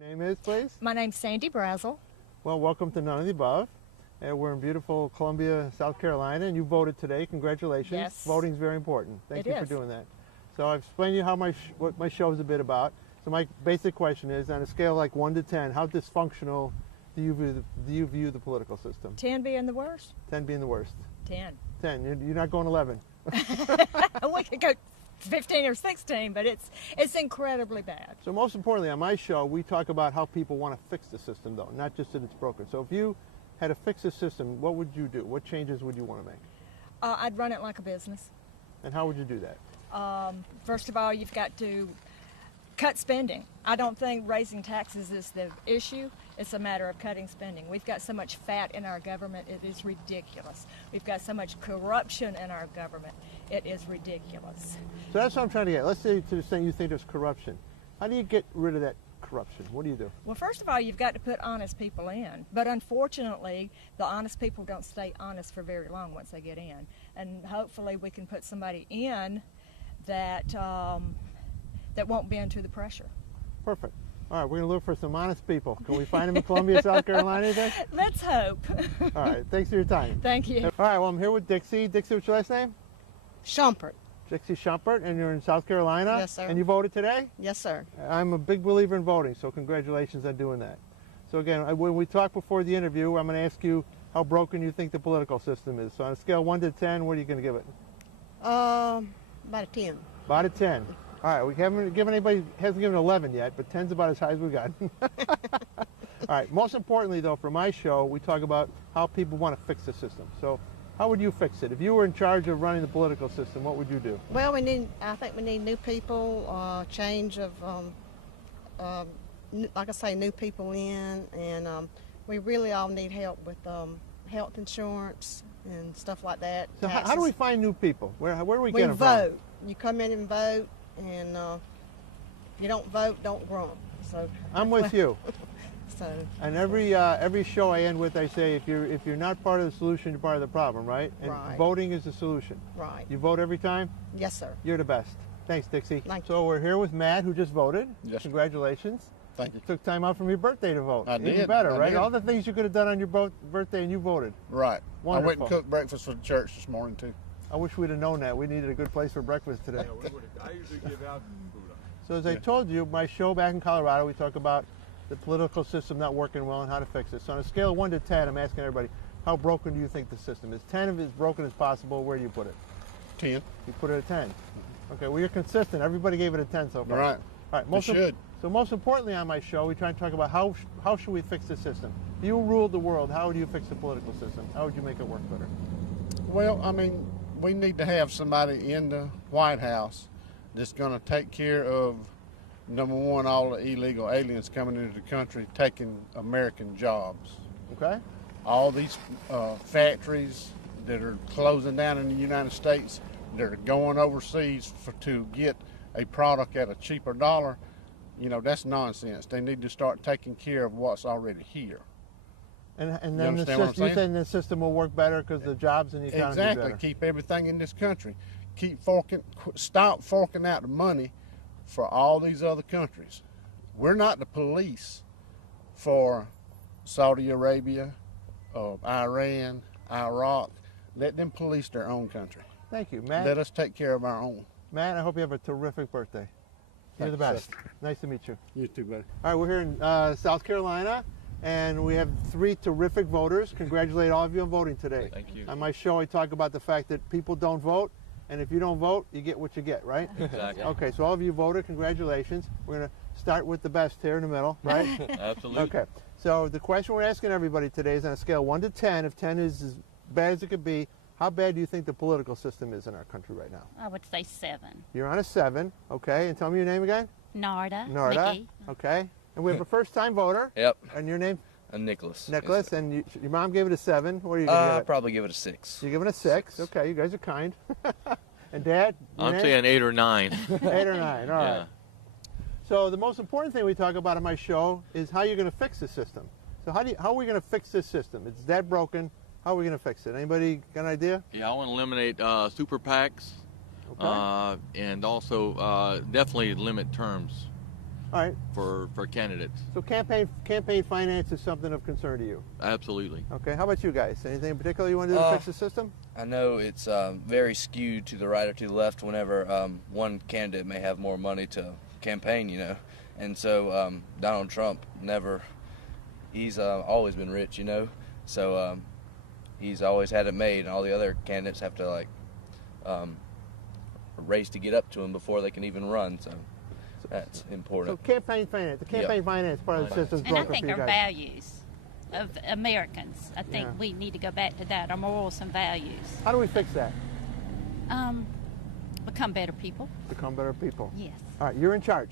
Name is, please? My name's Sandy Brazel. Well, welcome to None of the Above. We're in beautiful Columbia, South Carolina, and you voted today. Congratulations. Yes. Voting is very important. Thank you for is. doing that. So I've explained to you how what my show is a bit about. So my basic question is, on a scale like 1 to 10, how dysfunctional do you view the political system? 10 being the worst? 10 being the worst. 10. 10. You're not going 11. We could go 15 or 16, but it's incredibly bad. So most importantly, on my show, we talk about how people want to fix the system, though, not just that it's broken. So if you had to fix the system, what would you do? What changes would you want to make? I'd run it like a business. And how would you do that? First of all, you've got to cut spending. I don't think raising taxes is the issue. It's a matter of cutting spending. We've got so much fat in our government, it is ridiculous. We've got so much corruption in our government, it is ridiculous. So that's what I'm trying to get. Let's say to the extent you think there's corruption. How do you get rid of that corruption? What do you do? Well, first of all, you've got to put honest people in. But unfortunately, the honest people don't stay honest for very long once they get in. And hopefully we can put somebody in that that won't bend to the pressure. Perfect. All right, we're going to look for some honest people. Can we find them in Columbia, South Carolina, anything? Let's hope. All right, thanks for your time. Thank you. All right, well, I'm here with Dixie. Dixie, what's your last name? Schumpert. Dixie Schumpert, and you're in South Carolina? Yes, sir. And you voted today? Yes, sir. I'm a big believer in voting, so congratulations on doing that. So again, when we talk before the interview, I'm going to ask you how broken you think the political system is. So on a scale of 1 to 10, what are you going to give it? About a 10. About a 10. All right, we haven't given anybody, hasn't given 11 yet, but 10's about as high as we got. All right, most importantly though, for my show, we talk about how people want to fix the system. So how would you fix it? If you were in charge of running the political system, what would you do? Well, I think we need new people, change of, like I say, new people in, and we really all need help with health insurance and stuff like that. So how do we find new people? Where do we get them from? We vote. You come in and vote, and if you don't vote, don't grump. So I'm with you. So And every show I end with, I say, if you're not part of the solution, you're part of the problem, right? And Right. voting is the solution. right. You vote every time? Yes, sir. You're the best. Thanks, Dixie. Thank So we're here with Matt, who just voted. Yes, sir. Congratulations. Thank you. Took time out from your birthday to vote. I Even did. better, I right? did. All the things you could have done on your birthday, and you voted. Right. I went Wonderful. and cooked breakfast for the church this morning too. I wish we'd have known that. We needed a good place for breakfast today. I usually give out food. So as I told you, my show back in Colorado, we talk about the political system not working well and how to fix it. So on a scale of 1 to 10, I'm asking everybody, how broken do you think the system is? 10 is as broken as possible. Where do you put it? 10. You put it at 10. Okay, well, you're consistent. Everybody gave it a 10 so far. Right. All right. We should. So most importantly on my show, we try to talk about how should we fix the system. If you ruled the world, how would you fix the political system? How would you make it work better? Well, I mean, we need to have somebody in the White House that's going to take care of, number one, all the illegal aliens coming into the country taking American jobs. Okay? All these factories that are closing down in the United States, that are going overseas to get a product at a cheaper dollar, you know, that's nonsense. They need to start taking care of what's already here. And You then understand what I'm you're saying? saying the system will work better because the jobs and the economy Exactly. are better. Keep everything in this country. Stop forking out the money for all these other countries. We're not the police for Saudi Arabia, Iran, Iraq. Let them police their own country. Thank you, Matt. Let us take care of our own. Matt, I hope you have a terrific birthday. You're Thank the you, best. sir. Nice to meet you. You too, buddy. All right, we're here in South Carolina, and we have 3 terrific voters. Congratulate all of you on voting today. Thank you. On my show, I talk about the fact that people don't vote, and if you don't vote, you get what you get, right? Exactly. Okay, so all of you voted. Congratulations. We're going to start with the best here in the middle, right? Absolutely. Okay, so the question we're asking everybody today is on a scale of 1 to 10. If 10 is as bad as it could be, how bad do you think the political system is in our country right now? I would say 7. You're on a 7, okay, and tell me your name again. Narda. Narda, Mickey. okay. And we have a first-time voter. Yep, And your name? I'm Nicholas. Nicholas, and your mom gave it a 7. What are you going to give I'll it? probably give it a 6. You're giving it a 6. Okay, you guys are kind. And Dad? your I'm name? saying 8 or 9. 8 or 9, all right. Yeah. So the most important thing we talk about on my show is how you're going to fix the system. So how are we going to fix this system? It's that broken. How are we going to fix it? Anybody got an idea? Yeah, I want to eliminate super PACs Okay. and also definitely limit terms. All right. for candidates. So campaign finance is something of concern to you. Absolutely. Okay. How about you guys? Anything in particular you want to do to fix the system? I know it's very skewed to the right or to the left whenever one candidate may have more money to campaign, you know. And so Donald Trump he's always been rich, you know. So he's always had it made, and all the other candidates have to, like, race to get up to him before they can even run. So that's So important. campaign finance, the campaign finance part of the system is And I broken for think you our guys. values of Americans, I think Yeah. we need to go back to that, our morals and values. How do we fix that? Become better people. Become better people. Yes. All right, you're in charge.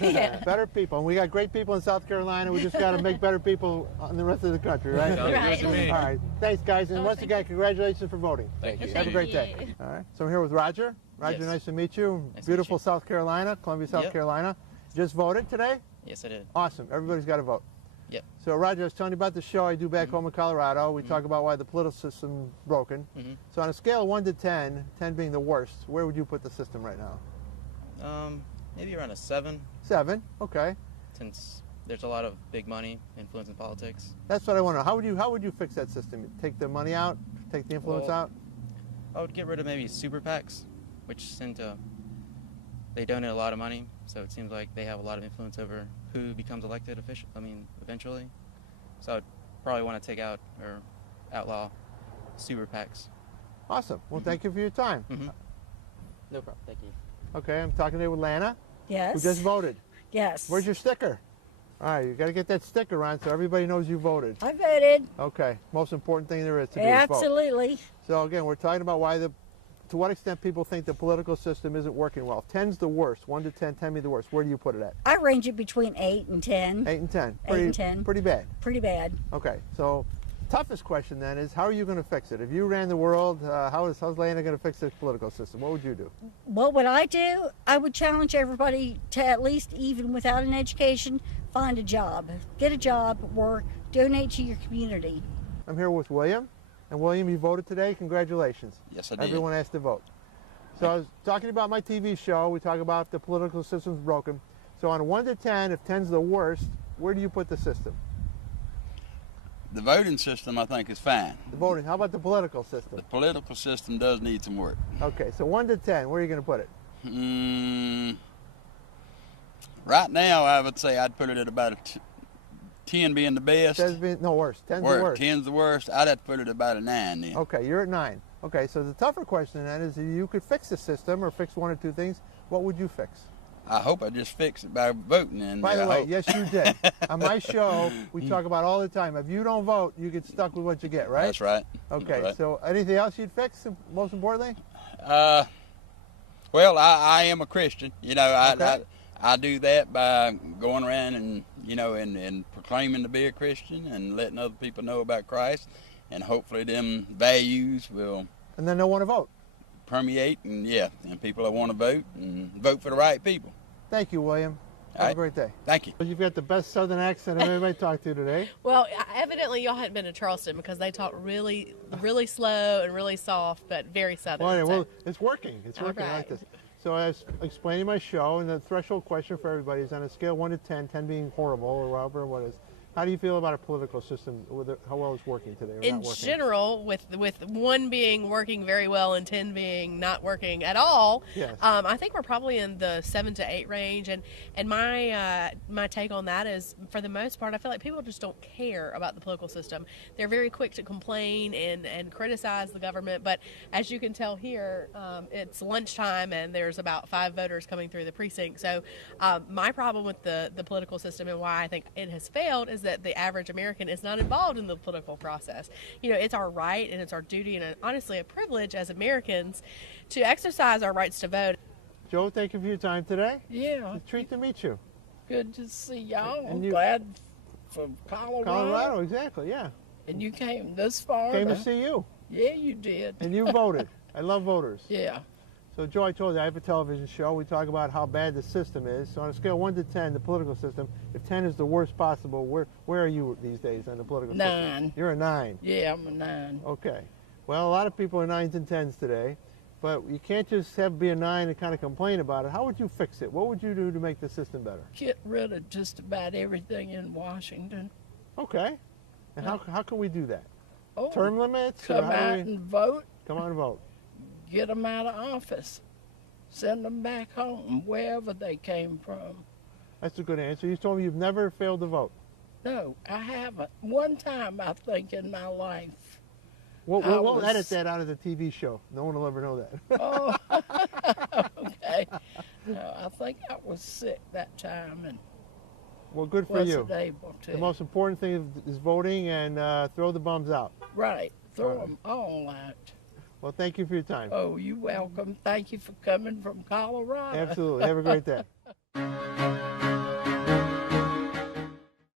Yeah. Better people. And we got great people in South Carolina. We just got to make better people in the rest of the country, right? Sounds good to me. All right. Thanks, guys. And Oh, once thank again, congratulations for voting. Thank you. Have a great day. you. All right. So I'm here with Roger. Roger, Yes. nice to meet you. Nice to meet Beautiful you. South Carolina, Columbia, South Yep. Carolina. Just voted today? Yes, I did. Awesome. Everybody's got to vote. Yep. So, Roger, I was telling you about the show I do back home in Colorado. We talk about why the political system's broken. Mhm. So, on a scale of 1 to 10, 10 being the worst, where would you put the system right now? Maybe around a 7, 7. Okay. since there's a lot of big money influence in politics. That's what I want to know. How would you fix that system? Take the money out? Take the influence Well, out? I would get rid of maybe super PACs, which they donate a lot of money, so it seems like they have a lot of influence over who becomes elected eventually. So I'd probably want to take out or outlaw super PACs. Awesome. Well, thank you for your time. No problem. Thank you. Okay, I'm talking today with Lana, Yes. who just voted. Yes. Where's your sticker? All right, you got to get that sticker on so everybody knows you voted. I voted. Okay, most important thing there is to do is vote. Absolutely. So again, we're talking about to what extent people think the political system isn't working well. 10's the worst. 1 to 10, 10 being the worst. Where do you put it at? I range it between 8 and 10. 8 and 10. 8 and 10. Pretty bad. Pretty bad. Okay, so toughest question then is how are you going to fix it? If you ran the world, how's Lana going to fix the political system? What would you do? What would I do? I would challenge everybody to at least, even without an education, find a job. Get a job, work, donate to your community. I'm here with William. And William, you voted today. Congratulations. Yes, I did. Everyone has to vote. So I was talking about my TV show. We talk about the political system's broken. So on a 1 to 10, if 10's the worst, where do you put the system? The voting system, I think, is fine. The voting. How about the political system? The political system does need some work. Okay, so 1 to 10, where are you going to put it? Right now, I would say I'd put it at about a 10 being the best. 10's being, no, worse. 10's the Work. worst. 10's the worst. I'd have to put it at about a 9 then. Okay, you're at 9. Okay, so the tougher question then is if you could fix the system or fix 1 or 2 things, what would you fix? I hope I just fix it by voting. And By the I way, hope- yes, you did. On my show, we talk about all the time. If you don't vote, you get stuck with what you get, right? That's right. Okay, That's right. so anything else you'd fix, most importantly? Well, I am a Christian. You know, Okay. I do that by going around and, you know, and proclaiming to be a Christian and letting other people know about Christ. And hopefully them values will And then they'll want to vote. permeate and people that want to vote and vote for the right people. Thank you, William. Have All a right. great day. Thank you. You've got the best Southern accent I've ever talked to today. Well, evidently y'all hadn't been to Charleston because they talk really, really slow and really soft, but very southern. Well, so- it's working. It's working. I like All this. So I was explaining my show, and the threshold question for everybody is on a scale 1 to 10, 10 being horrible or whatever, what is. How do you feel about a political system, how well it's working today or in not working? general, with 1 being working very well and 10 being not working at all, Yes. I think we're probably in the 7 to 8 range. And my take on that is, for the most part, I feel like people just don't care about the political system. They're very quick to complain and criticize the government. But as you can tell here, it's lunchtime and there's about 5 voters coming through the precinct. So my problem with the political system and why I think it has failed is that the average American is not involved in the political process. You know, it's our right and it's our duty and honestly a privilege as Americans to exercise our rights to vote. Joe, thank you for your time today. Yeah, It's a treat to meet you. good to see y'all. And I'm you- glad from Colorado. Colorado, exactly, yeah. And you came this far. Came to see you, Yeah, you did. and you voted. I love voters. Yeah. So, Joe, I told you I have a television show. We talk about how bad the system is. So, on a scale 1 to 10, the political system, if 10 is the worst possible, where are you these days on the political system? 9. You're a 9. Yeah, I'm a 9. Okay. Well, a lot of people are 9s and 10s today. but you can't just be a 9 and kind of complain about it. How would you fix it? What would you do to make the system better? Get rid of just about everything in Washington. Okay. And how can we do that? Oh, Term limits? or come how do out we- and vote. Come out and vote. Get them out of office. Send them back home, wherever they came from. That's a good answer. You told me you've never failed to vote. No, I haven't. One time, I think, in my life. We'll edit that out of the TV show. No one will ever know that. Oh, okay. No, I think I was sick that time and Well, good for you. wasn't able to. The most important thing is voting and throw the bums out. Right. Throw them all out. Well, thank you for your time. Oh, you're welcome. Thank you for coming from Colorado. Absolutely. Have a great day.